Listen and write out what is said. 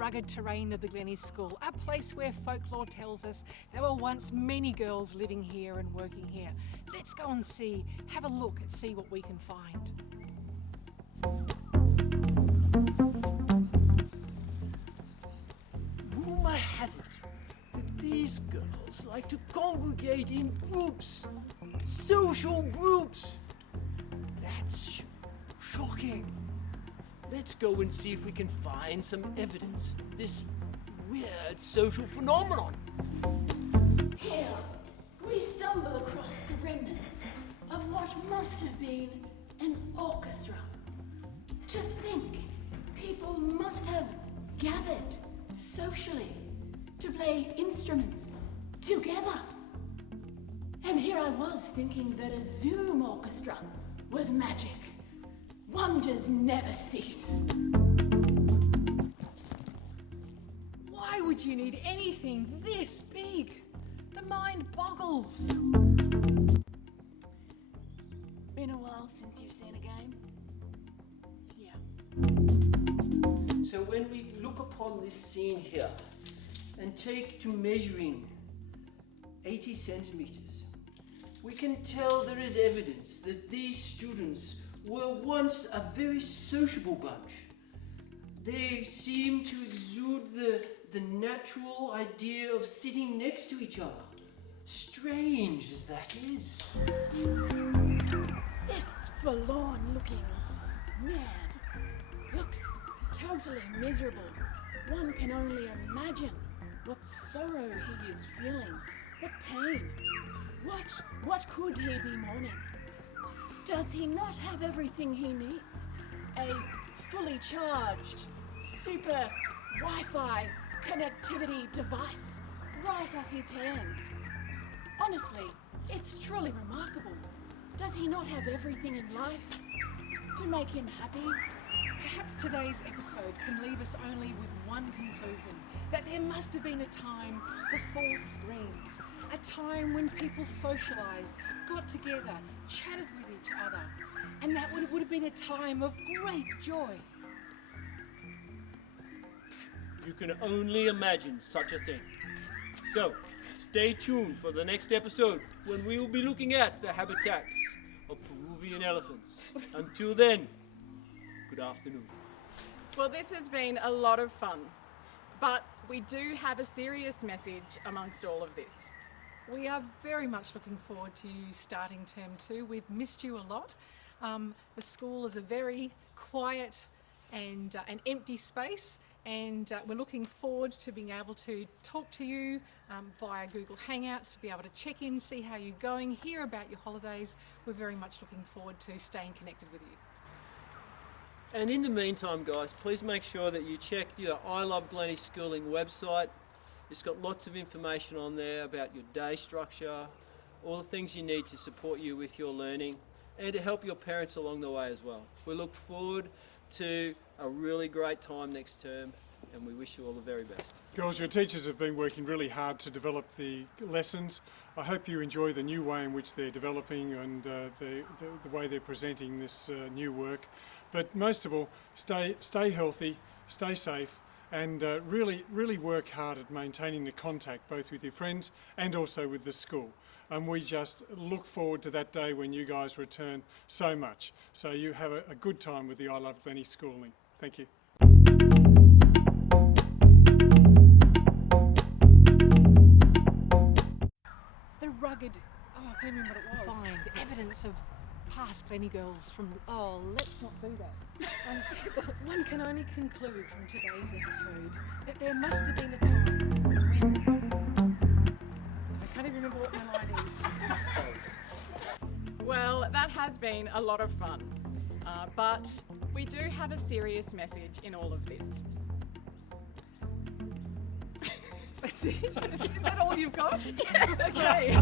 rugged terrain of the Glennie School, a place where folklore tells us there were once many girls living here and working here. Let's go and see, have a look and see what we can find. Rumour has it that these girls like to congregate in groups, social groups. That's shocking. Let's go and see if we can find some evidence of this weird social phenomenon. Here, we stumble across the remnants of what must have been an orchestra. To think people must have gathered socially to play instruments together. And here I was thinking that a Zoom orchestra was magic. Wonders never cease. Why would you need anything this big? The mind boggles. Been a while since you've seen a game? Yeah. So when we look upon this scene here and take to measuring 80 centimeters, we can tell there is evidence that these students were once a very sociable bunch. They seem to exude the natural idea of sitting next to each other. Strange as that is. This forlorn-looking man looks totally miserable. One can only imagine what sorrow he is feeling, what pain. What could he be mourning? Does he not have everything he needs? A fully charged, super Wi-Fi connectivity device right at his hands. Honestly, it's truly remarkable. Does he not have everything in life to make him happy? Perhaps today's episode can leave us only with one conclusion, that there must have been a time before screens, a time when people socialised, got together, chatted with each other, and that would have been a time of great joy. You can only imagine such a thing. So, stay tuned for the next episode when we will be looking at the habitats of Peruvian elephants. Until then, good afternoon. Well, this has been a lot of fun, but we do have a serious message amongst all of this. We are very much looking forward to you starting term 2. We've missed you a lot. The school is a very quiet and an empty space, and we're looking forward to being able to talk to you via Google Hangouts, to be able to check in, see how you're going, hear about your holidays. We're very much looking forward to staying connected with you. And in the meantime, guys, please make sure that you check your I Love Glennie Schooling website. It's got lots of information on there about your day structure, all the things you need to support you with your learning, and to help your parents along the way as well. We look forward to a really great time next term, and we wish you all the very best. Girls, your teachers have been working really hard to develop the lessons. I hope you enjoy the new way in which they're developing and the way they're presenting this new work. But most of all, stay healthy, stay safe, and really work hard at maintaining the contact both with your friends and also with the school. And we just look forward to that day when you guys return so much. So you have a good time with the I Love Glennie Schooling. Thank you. The rugged, I can't remember what it was. Find evidence of past Glennie girls from, let's not do that. One can only conclude from today's episode that there must have been a time when, I can't even remember what my line is. Well, that has been a lot of fun, but we do have a serious message in all of this. That's it? Is that all you've got? Okay.